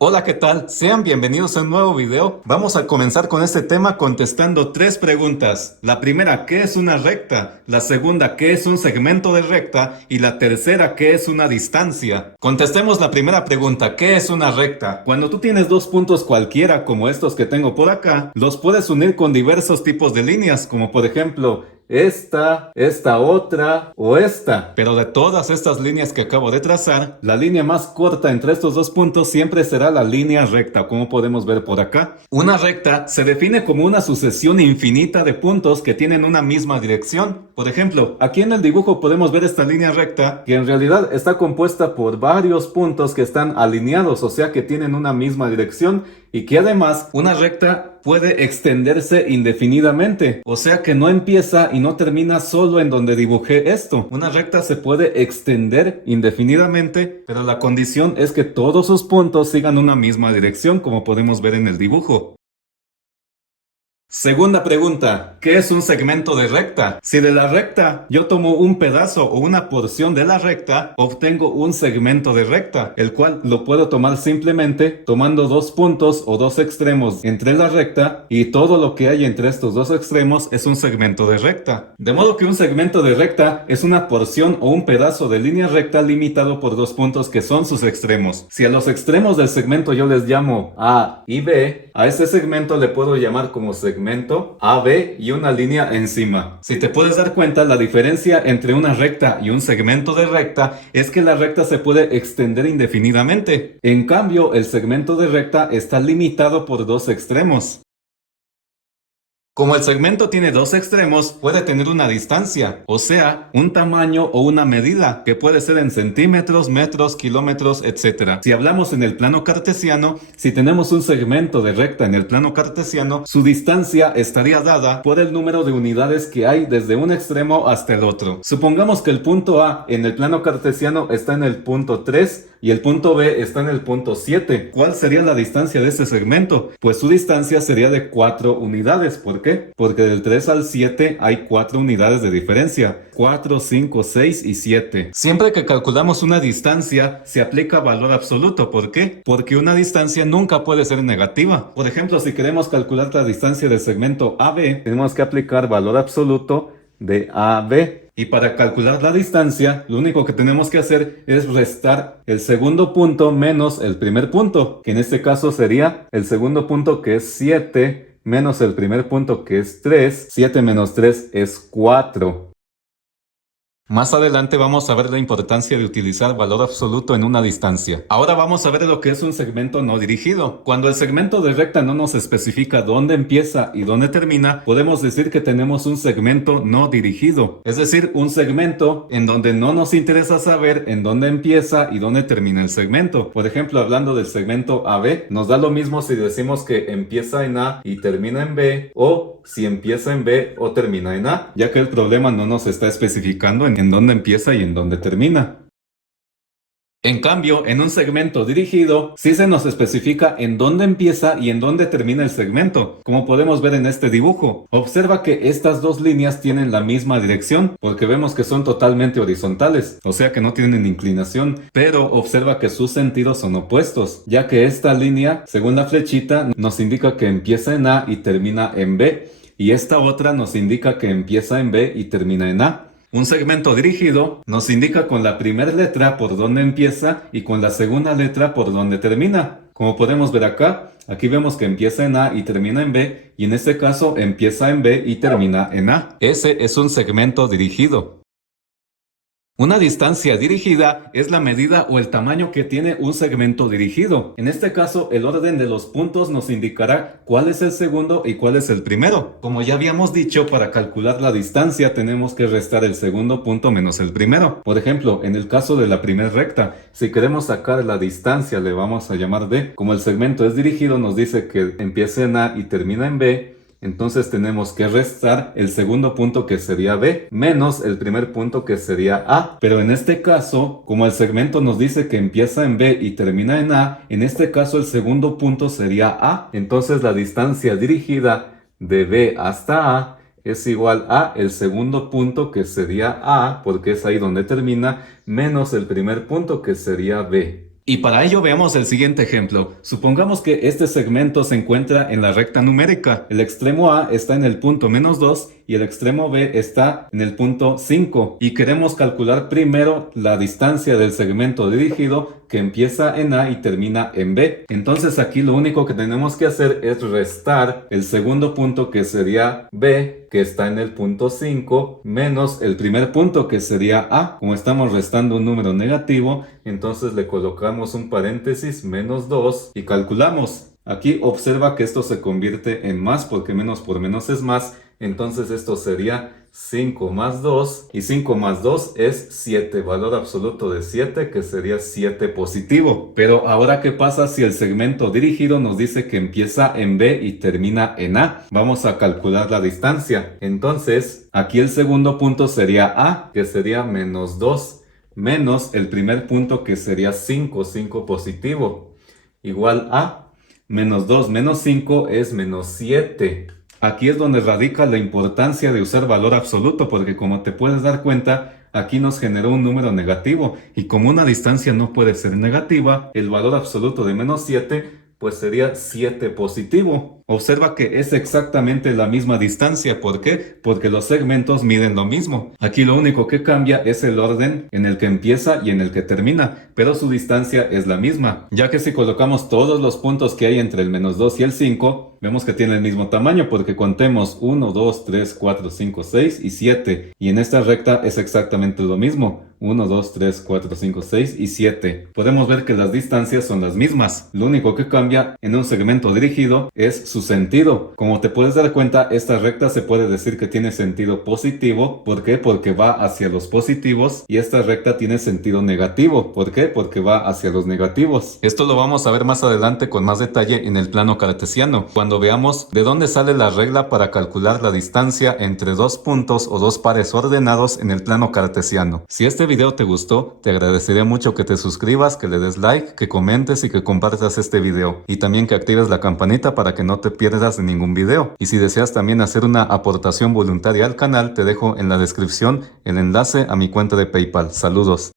Hola, ¿qué tal? Sean bienvenidos a un nuevo video. Vamos a comenzar con este tema contestando tres preguntas. La primera, ¿qué es una recta? La segunda, ¿qué es un segmento de recta? Y la tercera, ¿qué es una distancia? Contestemos la primera pregunta, ¿qué es una recta? Cuando tú tienes dos puntos cualquiera, como estos que tengo por acá, los puedes unir con diversos tipos de líneas, como por ejemplo, esta otra o esta. Pero de todas estas líneas que acabo de trazar, la línea más corta entre estos dos puntos siempre será la línea recta, como podemos ver por acá. Una recta se define como una sucesión infinita de puntos que tienen una misma dirección. Por ejemplo, aquí en el dibujo podemos ver esta línea recta que en realidad está compuesta por varios puntos que están alineados, o sea que tienen una misma dirección, y que además una recta puede extenderse indefinidamente, o sea que no empieza y no termina solo en donde dibujé esto. Una recta se puede extender indefinidamente, pero la condición es que todos sus puntos sigan una misma dirección, como podemos ver en el dibujo. Segunda pregunta, ¿qué es un segmento de recta? Si de la recta yo tomo un pedazo o una porción de la recta, obtengo un segmento de recta, el cual lo puedo tomar simplemente tomando dos puntos o dos extremos entre la recta, y todo lo que hay entre estos dos extremos es un segmento de recta. De modo que un segmento de recta es una porción o un pedazo de línea recta limitado por dos puntos que son sus extremos. Si a los extremos del segmento yo les llamo A y B, a ese segmento le puedo llamar como segmento AB y una línea encima. Si te puedes dar cuenta, la diferencia entre una recta y un segmento de recta es que la recta se puede extender indefinidamente. En cambio, el segmento de recta está limitado por dos extremos. Como el segmento tiene dos extremos, puede tener una distancia, o sea, un tamaño o una medida, que puede ser en centímetros, metros, kilómetros, etc. Si hablamos en el plano cartesiano, si tenemos un segmento de recta en el plano cartesiano, su distancia estaría dada por el número de unidades que hay desde un extremo hasta el otro. Supongamos que el punto A en el plano cartesiano está en el punto 3 y el punto B está en el punto 7. ¿Cuál sería la distancia de ese segmento? Pues su distancia sería de 4 unidades. ¿Por qué? Porque del 3 al 7 hay 4 unidades de diferencia. 4, 5, 6 y 7. Siempre que calculamos una distancia, se aplica valor absoluto. ¿Por qué? Porque una distancia nunca puede ser negativa. Por ejemplo, si queremos calcular la distancia del segmento AB, tenemos que aplicar valor absoluto de AB. Y para calcular la distancia, lo único que tenemos que hacer es restar el segundo punto menos el primer punto, que en este caso sería el segundo punto, que es 7, menos el primer punto, que es 3. 7 menos 3 es 4. Más adelante vamos a ver la importancia de utilizar valor absoluto en una distancia. Ahora vamos a ver lo que es un segmento no dirigido. Cuando el segmento de recta no nos especifica dónde empieza y dónde termina, podemos decir que tenemos un segmento no dirigido. Es decir, un segmento en donde no nos interesa saber en dónde empieza y dónde termina el segmento. Por ejemplo, hablando del segmento AB, nos da lo mismo si decimos que empieza en A y termina en B, o si empieza en B o termina en A, ya que el problema no nos está especificando en dónde empieza y en dónde termina. En cambio, en un segmento dirigido, sí se nos especifica en dónde empieza y en dónde termina el segmento, como podemos ver en este dibujo. Observa que estas dos líneas tienen la misma dirección, porque vemos que son totalmente horizontales, o sea que no tienen inclinación, pero observa que sus sentidos son opuestos, ya que esta línea, según la flechita, nos indica que empieza en A y termina en B, y esta otra nos indica que empieza en B y termina en A. Un segmento dirigido nos indica con la primera letra por dónde empieza y con la segunda letra por dónde termina. Como podemos ver acá, aquí vemos que empieza en A y termina en B, y en este caso empieza en B y termina en A. Ese es un segmento dirigido. Una distancia dirigida es la medida o el tamaño que tiene un segmento dirigido. En este caso, el orden de los puntos nos indicará cuál es el segundo y cuál es el primero. Como ya habíamos dicho, para calcular la distancia tenemos que restar el segundo punto menos el primero. Por ejemplo, en el caso de la primera recta, si queremos sacar la distancia, le vamos a llamar D. Como el segmento es dirigido, nos dice que empieza en A y termina en B. Entonces tenemos que restar el segundo punto, que sería B, menos el primer punto, que sería A. Pero en este caso, como el segmento nos dice que empieza en B y termina en A, en este caso el segundo punto sería A. Entonces la distancia dirigida de B hasta A es igual a el segundo punto, que sería A, porque es ahí donde termina, menos el primer punto, que sería B. Y para ello veamos el siguiente ejemplo. Supongamos que este segmento se encuentra en la recta numérica. El extremo A está en el punto -2 y el extremo B está en el punto 5. Y queremos calcular primero la distancia del segmento dirigido que empieza en A y termina en B. Entonces aquí lo único que tenemos que hacer es restar el segundo punto, que sería B, que está en el punto 5, menos el primer punto, que sería A. Como estamos restando un número negativo, entonces le colocamos un paréntesis, -2, y calculamos. Aquí observa que esto se convierte en más porque menos por menos es más. Entonces esto sería 5 más 2, y 5 más 2 es 7, valor absoluto de 7, que sería 7 positivo. Pero ahora, ¿qué pasa si el segmento dirigido nos dice que empieza en B y termina en A? Vamos a calcular la distancia. Entonces, aquí el segundo punto sería A, que sería -2, menos el primer punto, que sería 5, 5 positivo, igual a -2 menos 5 es -7. Aquí es donde radica la importancia de usar valor absoluto, porque como te puedes dar cuenta, aquí nos generó un número negativo, y como una distancia no puede ser negativa, el valor absoluto de -7 pues sería 7 positivo. Observa que es exactamente la misma distancia. ¿Por qué? Porque los segmentos miden lo mismo. Aquí lo único que cambia es el orden en el que empieza y en el que termina, pero su distancia es la misma, ya que si colocamos todos los puntos que hay entre el -2 y el 5, vemos que tiene el mismo tamaño, porque contemos 1, 2, 3, 4, 5, 6 y 7. Y en esta recta es exactamente lo mismo. 1, 2, 3, 4, 5, 6 y 7. Podemos ver que las distancias son las mismas. Lo único que cambia en un segmento dirigido es su sentido. Como te puedes dar cuenta, esta recta se puede decir que tiene sentido positivo. ¿Por qué? Porque va hacia los positivos. Y esta recta tiene sentido negativo. ¿Por qué? Porque va hacia los negativos. Esto lo vamos a ver más adelante con más detalle en el plano cartesiano, cuando veamos de dónde sale la regla para calcular la distancia entre dos puntos o dos pares ordenados en el plano cartesiano. Si este video te gustó, te agradecería mucho que te suscribas, que le des like, que comentes y que compartas este video. Y también que actives la campanita para que no te pierdas de ningún video. Y si deseas también hacer una aportación voluntaria al canal, te dejo en la descripción el enlace a mi cuenta de PayPal. Saludos.